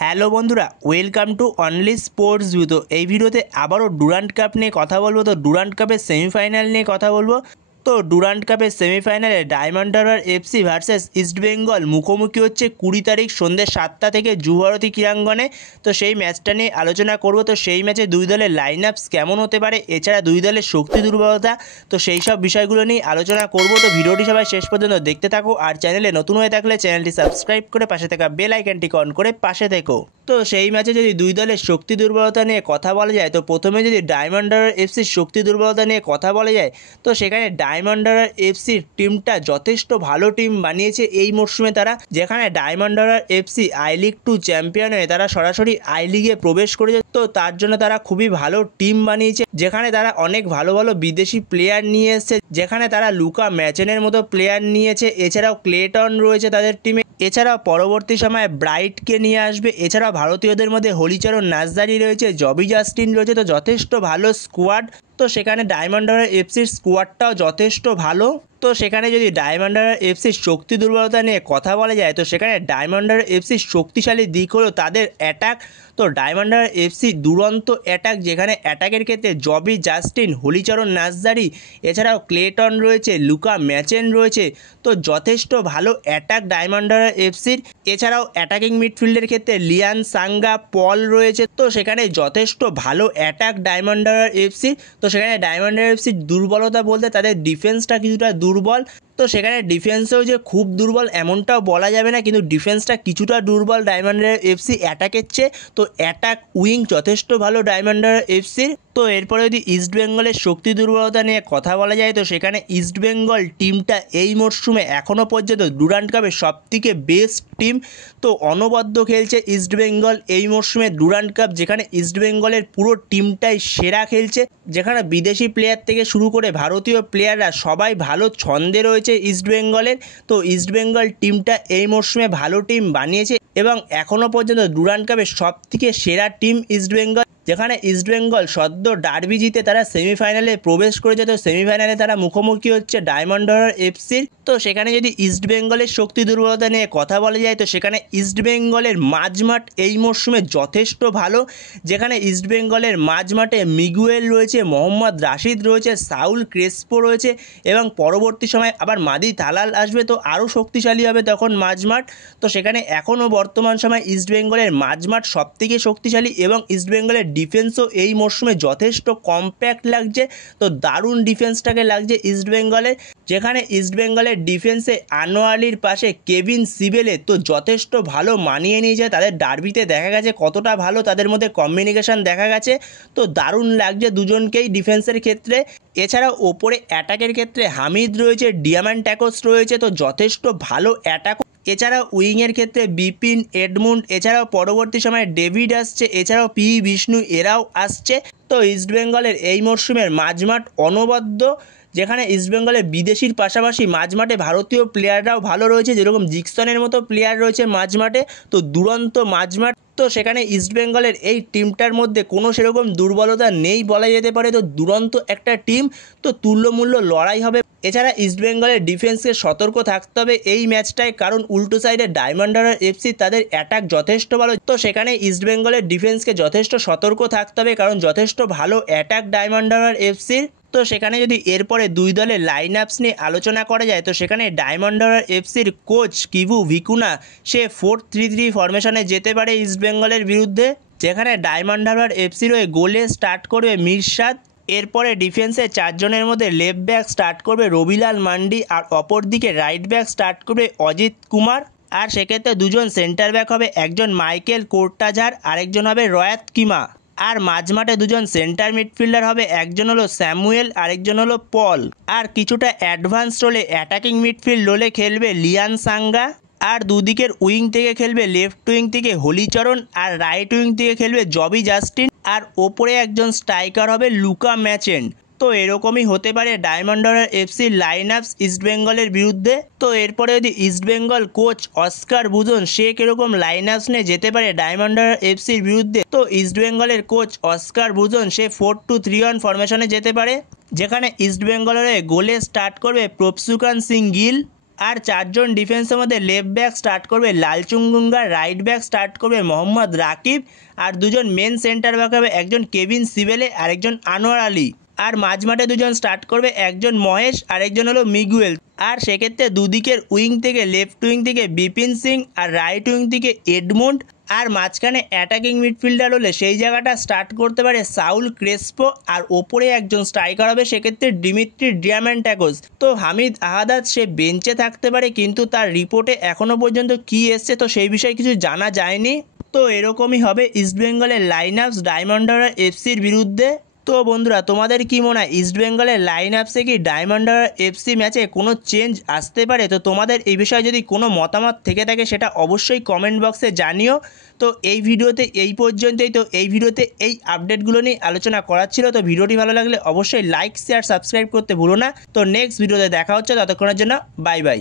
Hello বন্ধুরা, welcome to only sports view. তো এই ভিডিওতে আবারও ডুরান্ড কাপ নিয়ে কথা বলবো। তো ডুরান্ড কাপের সেমিফাইনাল নিয়ে কথা বলবো। তো ডুরান্ড কাপের সেমিফাইনালে diamond Harbour FC versus East Bengal মুখোমুখি হচ্ছে 20 তারিখ সন্ধ্যে 7টা থেকে যুবভারতী ক্রীড়াঙ্গনে। তো সেই ম্যাচটা নিয়ে আলোচনা করব। তো সেই ম্যাচে দুই দলের লাইন আপস কেমন হতে পারে, এছাড়া দুই দলের শক্তি দুর্বলতা, তো সেই সব বিষয়গুলো নিয়ে আলোচনা করব। তো ভিডিওটি সবাই শেষ পর্যন্ত দেখতে থাকো, আর চ্যানেলে নতুন হয়ে থাকলে চ্যানেলটি সাবস্ক্রাইব করে পাশে থাকা বেল আইকনটি অন করে পাশে থেকো। তো সেই ম্যাচে যদি দুই দলের শক্তি দুর্বলতা নিয়ে কথা বলা যায়, তো প্রথমে যদি ডায়মন্ড হারবার এফসির শক্তি দুর্বলতা নিয়ে কথা বলা যায়, তো সেখানে ডায়মন্ড হারবার এফসির টিমটা যথেষ্ট ভালো টিম বানিয়েছে এই মরশুমে তারা, যেখানে diamond Harbour FC I league 2 champion হয়ে তারা সরাসরি আই লিগে প্রবেশ করেছে। তো তার জন্য তারা খুবই ভালো টিম বানিয়েছে, যেখানে তারা অনেক ভালো ভালো বিদেশি প্লেয়ার নিয়ে এসেছে, যেখানে তারা লুকা ম্যাচেনের মতো প্লেয়ার নিয়েছে, এছাড়াও ক্লেটন রয়েছে তাদের টিমে, এছাড়াও পরবর্তী সময়ে ব্রাইটকে নিয়ে আসবে, এছাড়াও ভারতীয়দের মধ্যে হলিচরণ নাজদারি রয়েছে, জবি জাস্টিন রয়েছে। তো যথেষ্ট ভালো স্কোয়াড। তো সেখানে ডায়মন্ড হারবার এফসির স্কোয়াডটাও যথেষ্ট ভালো। তো সেখানে যদি ডায়মন্ড হারবার এফসির শক্তি দুর্বলতা নিয়ে কথা বলা যায়, তো সেখানে ডায়মন্ড হারবার এফসির শক্তিশালী দিক হলো তাদের অ্যাটাক। তো ডায়মন্ড হারবার এফসি দুরন্ত অ্যাটাক, যেখানে অ্যাটাকের ক্ষেত্রে জবি জাস্টিন, হলিচরণ নাজদারি, এছাড়াও ক্লেটন রয়েছে, লুকা ম্যাচেন রয়েছে। তো যথেষ্ট ভালো অ্যাটাক ডায়মন্ড হারবার এফসির। এছাড়াও অ্যাটাকিং মিডফিল্ডের ক্ষেত্রে লিয়ান সাঙ্গা, পল রয়েছে। তো সেখানে যথেষ্ট ভালো অ্যাটাক ডায়মন্ড হারবার এফসির। তো সেখানে ডায়মন্ড হারবার এফসির দুর্বলতা বলতে তাদের ডিফেন্সটা কিছুটা দুর্বল। তো সেখানে ডিফেন্সেও যে খুব দুর্বল এমনটাও বলা যাবে না, কিন্তু ডিফেন্সটা কিছুটা দুর্বল ডায়মন্ড হারবার এফসি অ্যাটাকের চেয়ে। তো অ্যাটাক উইং যথেষ্ট ভালো ডায়মন্ড হারবার এফসির। তো এরপরে যদি ইস্টবেঙ্গলের শক্তি দুর্বলতা নিয়ে কথা বলা যায়, তো সেখানে ইস্টবেঙ্গল টিমটা এই মরশুমে এখনও পর্যন্ত ডুরান্ড কাপের সবথেকে বেস্ট টিম। তো অনবদ্য খেলছে ইস্টবেঙ্গল এই মরশুমে ডুরান্ড কাপ, যেখানে ইস্টবেঙ্গলের পুরো টিমটাই সেরা খেলছে, যেখানে বিদেশি প্লেয়ার থেকে শুরু করে ভারতীয় প্লেয়াররা সবাই ভালো ছন্দে রয়েছে ইস্টবেঙ্গলের। তো ইস্টবেঙ্গল টিমটা এই মরশুমে ভালো টিম বানিয়েছে এবং এখনও পর্যন্ত ডুরান্ড কাপের সবথেকে সেরা টিম ইস্টবেঙ্গল, যেখানে ইস্টবেঙ্গল সদ্য ডার্বি জিতে তারা সেমিফাইনালে প্রবেশ করেছে। তো সেমিফাইনালে তারা মুখোমুখি হচ্ছে ডায়মন্ড হারবার এফসির। তো সেখানে যদি ইস্টবেঙ্গলের শক্তি দুর্বলতা নিয়ে কথা বলা যায়, তো সেখানে ইস্টবেঙ্গলের মাঝমাঠ এই মরশুমে যথেষ্ট ভালো, যেখানে ইস্টবেঙ্গলের মাঝমাঠে মিগুয়েল রয়েছে, মোহাম্মদ রাশিদ রয়েছে, সাউল ক্রেসপো রয়েছে, এবং পরবর্তী সময় আবার মাদি তালাল আসবে। তো আরও শক্তিশালী হবে তখন মাঝমাঠ। তো সেখানে এখনও বর্তমান সময় ইস্টবেঙ্গলের মাঝমাঠ সবথেকে শক্তিশালী, এবং ইস্টবেঙ্গলের ডিফেন্সও এই মরশুমে যথেষ্ট কম্প্যাক্ট লাগছে। তো দারুণ ডিফেন্সটাকে লাগছে ইস্টবেঙ্গলের, যেখানে ইস্টবেঙ্গলের ডিফেন্সে আনোয়ালির পাশে কেভিন সিবেলে তো যথেষ্ট ভালো মানিয়ে নিয়ে যায়। তাদের ডার্বিতে দেখা গেছে কতটা ভালো তাদের মধ্যে কমিউনিকেশন দেখা গেছে। তো দারুণ লাগছে দুজনকেই ডিফেন্সের ক্ষেত্রে। এছাড়াও ওপরে অ্যাটাকের ক্ষেত্রে হামিদ রয়েছে, ডিয়ামান্টাকোস রয়েছে। তো যথেষ্ট ভালো অ্যাটাক। এছাড়াও উইংয়ের ক্ষেত্রে বিপিন, এডমুন্ড, এছাড়াও পরবর্তী সময়ে ডেভিড আসছে, এছাড়াও পি বিষ্ণু এরাও আসছে। তো ইস্টবেঙ্গলের এই মরশুমের মাঝমাঠ অনবদ্য, যেখানে ইস্টবেঙ্গলের বিদেশির পাশাপাশি মাঝমাঠে ভারতীয় প্লেয়াররাও ভালো রয়েছে, যেরকম জিকসনের মতো প্লেয়ার রয়েছে মাঝমাঠে। তো দুরন্ত মাঝমাঠ। তো সেখানে ইস্টবেঙ্গলের এই টিমটার মধ্যে কোনো সেরকম দুর্বলতা নেই বলা যেতে পারে। তো দুরন্ত একটা টিম, তো তুল্যমূল্য লড়াই হবে। এছাড়া ইস্টবেঙ্গলের ডিফেন্সকে সতর্ক থাকতে হবে এই ম্যাচটায়, কারণ উল্টো সাইডে ডায়মন্ড হারবার এফসি তাদের অ্যাটাক যথেষ্ট ভালো। তো সেখানে ইস্টবেঙ্গলের ডিফেন্সকে যথেষ্ট সতর্ক থাকতে হবে, কারণ যথেষ্ট ভালো অ্যাটাক ডায়মন্ড হারবার এফসির। তো সেখানে যদি এরপরে দুই দলের লাইন আপস নিয়ে আলোচনা করা যায়, তো সেখানে ডায়মন্ড হারবার এফসির কোচ কিভু ভিকুনা সে 4-3-3 ফরমেশনে যেতে পারে ইস্টবেঙ্গলের বিরুদ্ধে, যেখানে ডায়মন্ড হারবার এফসির হয়ে গোলে স্টার্ট করবে মিরশাদ। এরপরে ডিফেন্সে চারজনের মধ্যে লেফট ব্যাক স্টার্ট করবে রবিলাল মান্ডি, আর অপরদিকে রাইট ব্যাক স্টার্ট করবে অজিত কুমার। আর সেক্ষেত্রে দুজন সেন্টার ব্যাক হবে, একজন মাইকেল কোর্টাঝার, আরেকজন হবে রয়াত কিমা। আর মাঝমাঠে দুজন সেন্টার মিডফিল্ডার হবে, একজন হলো স্যামুয়েল, আরেকজন হলো পল। আর কিছুটা অ্যাডভান্স রোলে অ্যাটাকিং মিডফিল্ড রোলে খেলবে লিয়ান সাঙ্গা। আর দুদিকের উইং থেকে খেলবে, লেফট উইং থেকে হলিচরণ, আর রাইট উইং থেকে খেলবে জবি জাস্টিন। আর ওপরে একজন স্ট্রাইকার হবে লুকা ম্যাচেন। তো এরকমই হতে পারে ডায়মন্ড হারবার এফসির লাইন আপস ইস্টবেঙ্গলের বিরুদ্ধে। তো এরপরে যদি ইস্টবেঙ্গল কোচ অস্কার বুজন সে কীরকম লাইন আপস নিয়ে যেতে পারে ডায়মন্ড হারবার এফসির বিরুদ্ধে, তো ইস্টবেঙ্গলের কোচ অস্কার বুজন সে 4-2-3-1 ফরমেশনে যেতে পারে, যেখানে ইস্টবেঙ্গলের গোলে স্টার্ট করবে প্রপসুকান সিং গিল। আর 4 জন ডিফেন্সের মধ্যে লেফট ব্যাক স্টার্ট করবে লালচুঙ্গুঙ্গা, রাইট ব্যাক স্টার্ট করবে মোহাম্মদ রাকিব, আর 2 জন মেন সেন্টার ব্যাক হবে একজন কেভিন সিবেলে আর একজন আনোয়ার আলী। আর মাঝমাঠে 2 জন স্টার্ট করবে একজন মহেশ আর একজন হলো মিগুয়েল। আর সেক্ষেত্রে দুদিকের উইং থেকে লেফট উইং থেকে বিপিন সিং আর রাইট উইং থেকে এডমন্ড, আর মাঝখানে অ্যাটাকিং মিডফিল্ডার হলে সেই জায়গাটা স্টার্ট করতে পারে সাউল ক্রেসপো, আর ওপরে একজন স্ট্রাইকার হবে সেক্ষেত্রে ডিমিত্রি ডিয়ামেন্টাগোস। তো হামিদ আহাদাদ সে বেঞ্চে থাকতে পারে, কিন্তু তার রিপোর্টে এখনও পর্যন্ত কী এসছে তো সেই বিষয়ে কিছু জানা যায়নি। তো এরকমই হবে ইস্টবেঙ্গলের লাইন আপস ডায়মন্ড হারবার এফসির বিরুদ্ধে। তো বন্ধুরা, তোমাদের কি মনে হয় ইস্টবেঙ্গলের লাইন আপসে কি ডায়মন্ড হারবার এফসি ম্যাচে কোনো চেঞ্জ আসতে পারে? তো তোমাদের এই বিষয়ে যদি কোনো মতামত থেকে থাকে সেটা অবশ্যই কমেন্ট বক্সে জানিও। তো এই ভিডিওতে এই পর্যন্তই। তো এই ভিডিওতে এই আপডেটগুলো নিয়ে আলোচনা করার ছিল। তো ভিডিওটি ভালো লাগলে অবশ্যই লাইক শেয়ার সাবস্ক্রাইব করতে ভুলো না। তো নেক্সট ভিডিওতে দেখা হচ্ছে, ততক্ষণের জন্য বাই বাই।